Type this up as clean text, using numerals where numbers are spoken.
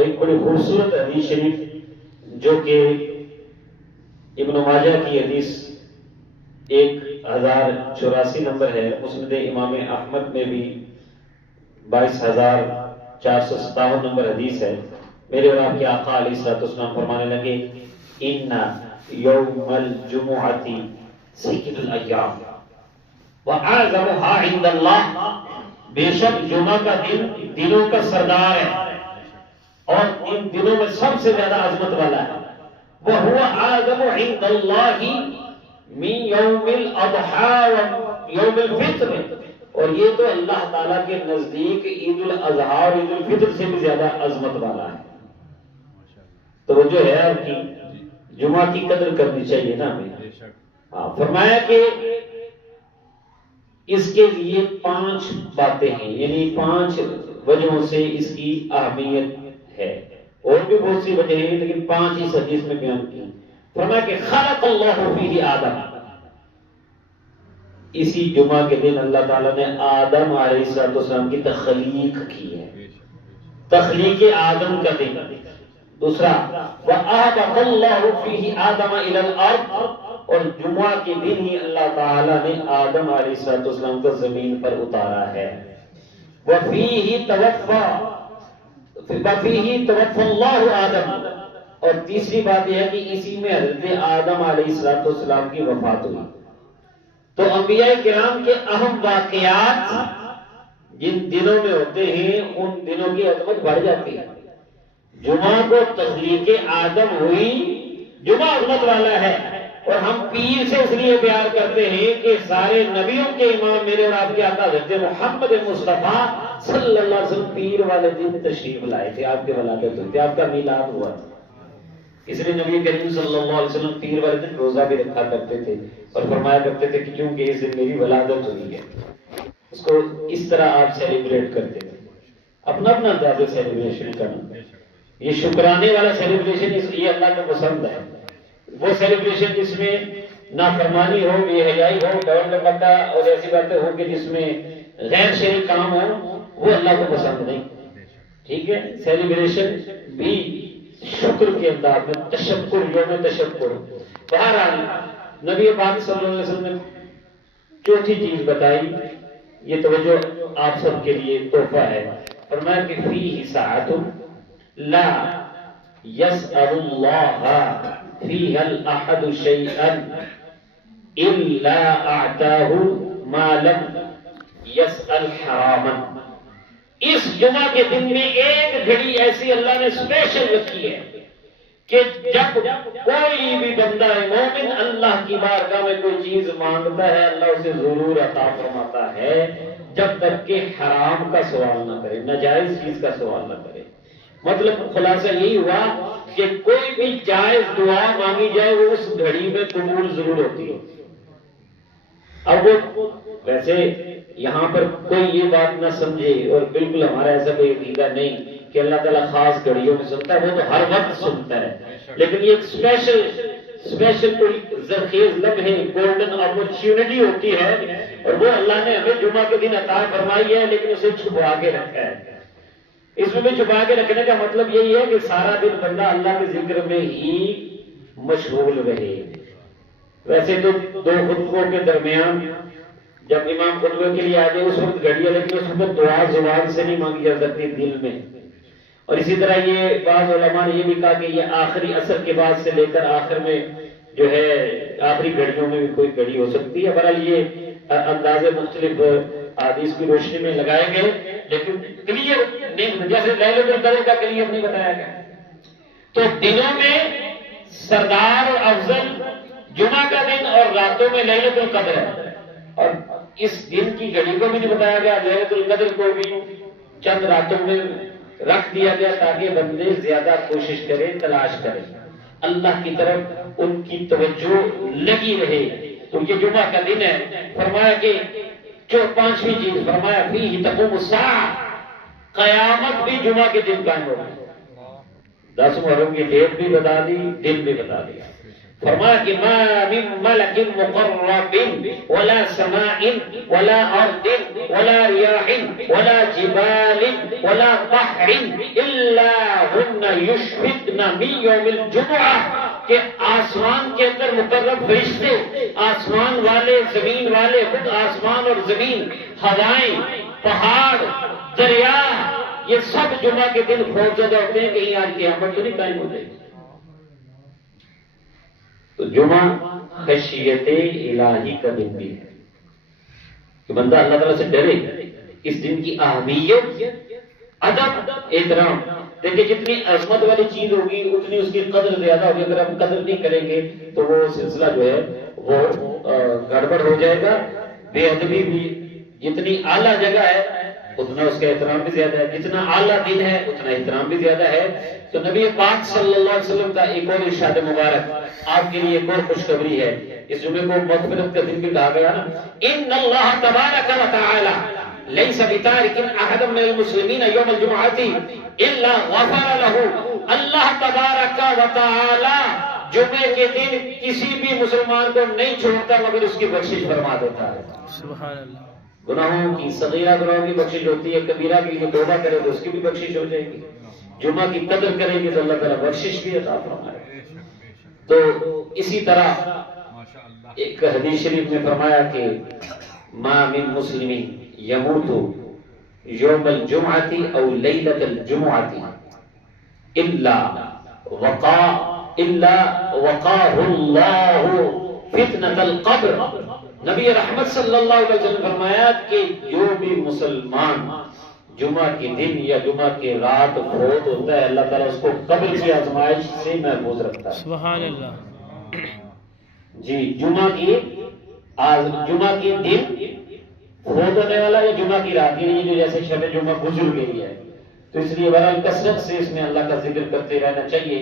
ایک بڑی خوبصورت حدیث شریف جو کہ ابن ماجہ کی حدیث 1084 نمبر ہے، مسند امام احمد میں بھی 22,457 نمبر حدیث ہے۔ میرے اور آپ کے آقا علیہ الصلوۃ والسلام فرمانے لگے ان یوم الجمعۃ سید الایام واعظمها عند اللہ، بے شک جمعہ کا دن دنوں کا سردار ہے اور ان دنوں میں سب سے زیادہ عظمت والا ہے۔ وَهُوَ أَعْظَمُ عِندَ اللَّهِ مِنْ يَوْمِ الْأَضْحَى وَيَوْمِ الْفِطْرِ، اور یہ تو اللہ تعالیٰ کے نزدیک عید الاضحیٰ اور عید الفطر سے بھی زیادہ عظمت والا ہے۔ تو وہ جو ہے آپ کی جمعہ کی قدر کرنی چاہیے نا ہمیں۔ فرمایا کہ اس کے لیے 5 باتیں ہیں، یعنی 5 وجہوں سے اس کی اہمیت ہے، اور بھی بہت سی وجہ ہیں لیکن 5 اس حدیث میں بیان کی۔ فرمایا کہ خلق اللہ فیہ آدم، اسی جمعہ کے دن اللہ تعالیٰ نے آدم علیہ السلام کی تخلیق کی ہے، تخلیق آدم کا دن۔ دوسرا وَأَهْبَطَ اللَّهُ فِيهِ آدَمَ إِلَى الْأَرْضِ، اور جمعہ کے دن ہی اللہ تعالیٰ نے آدم علیہ السلام کو زمین پر اتارا ہے۔ وَفِيهِ تَوَفَّى اللَّهُ آدم، اور تیسری بات یہ ہے کہ اسی میں حضرت آدم علیہ السلام کی وفات ہوئی۔ تو انبیاء کرام کے اہم واقعات جن دنوں میں ہوتے ہیں ان دنوں کی عظمت بڑھ جاتی ہے۔ جمعہ کو تخلیق آدم ہوئی، جمعہ عظمت والا ہے، اور ہم پیر سے اس لیے پیار کرتے ہیں کہ سارے نبیوں کے امام میرے اور آپ کے آقا حضرت محمد مصطفیٰ صلی اللہ علیہ وسلم پیر والے دن تشریف لائے تھے، آپ کے ولادت ہوئی تھی، آپ کا میلاد ہوا تھا۔ اس لیے نبی کریم صلی اللہ علیہ وسلم پیر والے دن روزہ بھی رکھا کرتے تھے اور فرمایا کرتے تھے کہ کیونکہ اس دن میری ولادت ہوئی ہے، اس کو اس طرح آپ سیلیبریٹ کرتے تھے، اپنا اپنا انداز سیلیبریشن کرنا۔ یہ شکرانے والا سیلیبریشن یہ اللہ کو پسند ہے، وہ سیلیبریشن جس میں نافرمانی ہو، بے حیائی ہو، ڈر ڈپٹا اور ایسی باتیں ہوں کہ جس میں غیر شرعی کام ہو، وہ اللہ کو پسند نہیں۔ ٹھیک ہے، سیلیبریشن بھی شکر کے انداز میں، تشکر، یوم تشکر۔ بہرحال نبی پاک صلی اللہ علیہ وسلم نے چوتھی چیز بتائی، یہ توجہ آپ سب کے لیے تحفہ ہے۔ فرمایا کہ فیہ ساعۃ لا یسأل اللہ فیہا الاحد شیئا الا اعطاہ ما لم یسأل حراما۔ اس جمعہ کے دن میں ایک گھڑی ایسی اللہ نے اسپیشل رکھی ہے کہ جب کوئی بھی بندہ مومن اللہ کی بارگاہ میں کوئی چیز مانگتا ہے اللہ اسے ضرور عطا فرماتا ہے، جب تک کہ حرام کا سوال نہ کرے، ناجائز چیز کا سوال نہ کرے۔ مطلب خلاصہ یہی ہوا کہ کوئی بھی جائز دعا مانگی جائے وہ اس گھڑی میں قبول ضرور ہوتی ہے۔ اب وہ ویسے یہاں پر کوئی یہ بات نہ سمجھے، اور بالکل ہمارا ایسا کوئی عقیدہ نہیں کہ اللہ تعالیٰ خاص گھڑیوں میں سنتا ہے، وہ تو ہر وقت سنتا ہے، لیکن یہ ایک اسپیشل کوئی زرخیز لمحے، گولڈن اپرچونٹی ہوتی ہے، اور وہ اللہ نے ہمیں جمعہ کے دن عطا فرمائی ہے، لیکن اسے چھپا کے رکھا ہے۔ اس میں بھی چھپا کے رکھنے کا مطلب یہی ہے کہ سارا دن بندہ اللہ کے ذکر میں ہی مشغول رہے۔ ویسے تو 2 خطبوں کے درمیان جب امام خطبے کے لیے آ جائے اس وقت گھڑی ہے، لیکن اس وقت دعا زبان سے نہیں مانگی جا سکتی، دل میں۔ اور اسی طرح یہ بعض علماء نے یہ بھی کہا کہ یہ آخری عصر کے بعد سے لے کر آخر میں جو ہے آخری گھڑیوں میں بھی کوئی گھڑی ہو سکتی ہے۔ بہرحال یہ انداز مختلف حدیث کی روشنی میں لگائے گئے، لیکن کلیئر نہیں، جیسے لیلۃ القدر کا کلیئر نہیں بتایا گیا۔ تو دنوں میں سردار اور افضل جمعہ کا دن اور راتوں میں لیلۃ القدر ہے، اور اس دن کی گھڑی کو بھی نہیں بتایا گیا، لیلۃ القدر کو بھی چند راتوں میں رکھ دیا گیا تاکہ بندے زیادہ کوشش کریں، تلاش کریں، اللہ کی طرف ان کی توجہ لگی رہے۔ تو یہ جمعہ کا دن ہے۔ فرمایا کہ جو 5ویں چیز فرمایا فیہ تقوم الساعہ، قیامت بھی جمعہ کے دن قائم ہوگی۔ 10 محرم کی ڈیٹ بھی بتا دی، دن بھی بتا دیا۔ فرمایا کہ ما من ملک مقرب ولا سماء ولا ارض ولا ریاح ولا جبال ولا بحر الا هن یشفقن من یوم الجمعہ، کہ آسمان کے اندر مقرب فرشتے، آسمان والے، زمین والے، خود آسمان اور زمین، ہوائیں، پہاڑ، دریا، یہ سب جمعہ کے دن خوفزدہ ہوتے ہیں کہیں آج قیامت تو نہیں قائم ہو جائے گی۔ تو جمعہ خشیت الہی کا دن بھی ہے کہ بندہ اللہ تعالیٰ سے ڈرے، اس دن کی اہمیت، ادب، احترام۔ دیکھیں جتنی عظمت والی چیز ہوگی اتنی اس کی قدر زیادہ ہوگی، اگر ہم قدر نہیں کریں گے تو وہ سلسلہ جو ہے وہ گڑبڑ ہو جائے گا۔ بے ادبی بھی جتنی اعلیٰ جگہ ہے اتنا اس کا احترام بھی زیادہ ہے، جتنا اعلیٰ دن ہے اتنا احترام بھی زیادہ ہے۔ تو نبی پاک صلی اللہ علیہ وسلم کا ایک اور ارشاد مبارک آپ کے لیے ایک اور خوشخبری ہے۔ اس جمعے کو مغفرت کا دن بھی کہا گیا نا، ان اللہ تبارک و تعالی لیس بتارک احد من المسلمین یوم الجمعۃ الا غفر له۔ اللہ تبارک و تعالی جمعے کے دن کسی بھی مسلمان کو نہیں چھوڑتا مگر اس کی بخشش فرما دیتا ہے۔ سبحان اللہ۔ گناہوں کی، صغیرہ گناہوں کی بخشش ہوتی ہے، کبیرہ کے لیے توبہ کرے تو اس کی بھی بخشش ہو جائے گی۔ جمعہ کی قدر کریں گے تو اللہ تعالیٰ بخشش بھی عطا فرمائے۔ تو اسی طرح ایک حدیث شریف میں فرمایا کہ ما من مسلم یموت یوم الجمعۃ او لیلۃ الجمعۃ الا وقاہ اللہ فتنۃ القبر۔ نبی رحمت صلی اللہ علیہ وسلم فرمایا کہ جو بھی مسلمان جمعہ کے دن یا جمعہ کی رات فوت ہوتا ہے اللہ تعالیٰ اس کو قبر کی آزمائش سے محفوظ رکھتا ہے۔ سبحان اللہ۔ جی، جمعہ کی دن فوت ہونے والا یا جمعہ کی رات، یعنی جو جیسے شب جمعہ گزر گئی ہے، تو اس لیے بہرحال کثرت سے اس میں اللہ کا ذکر کرتے رہنا چاہیے۔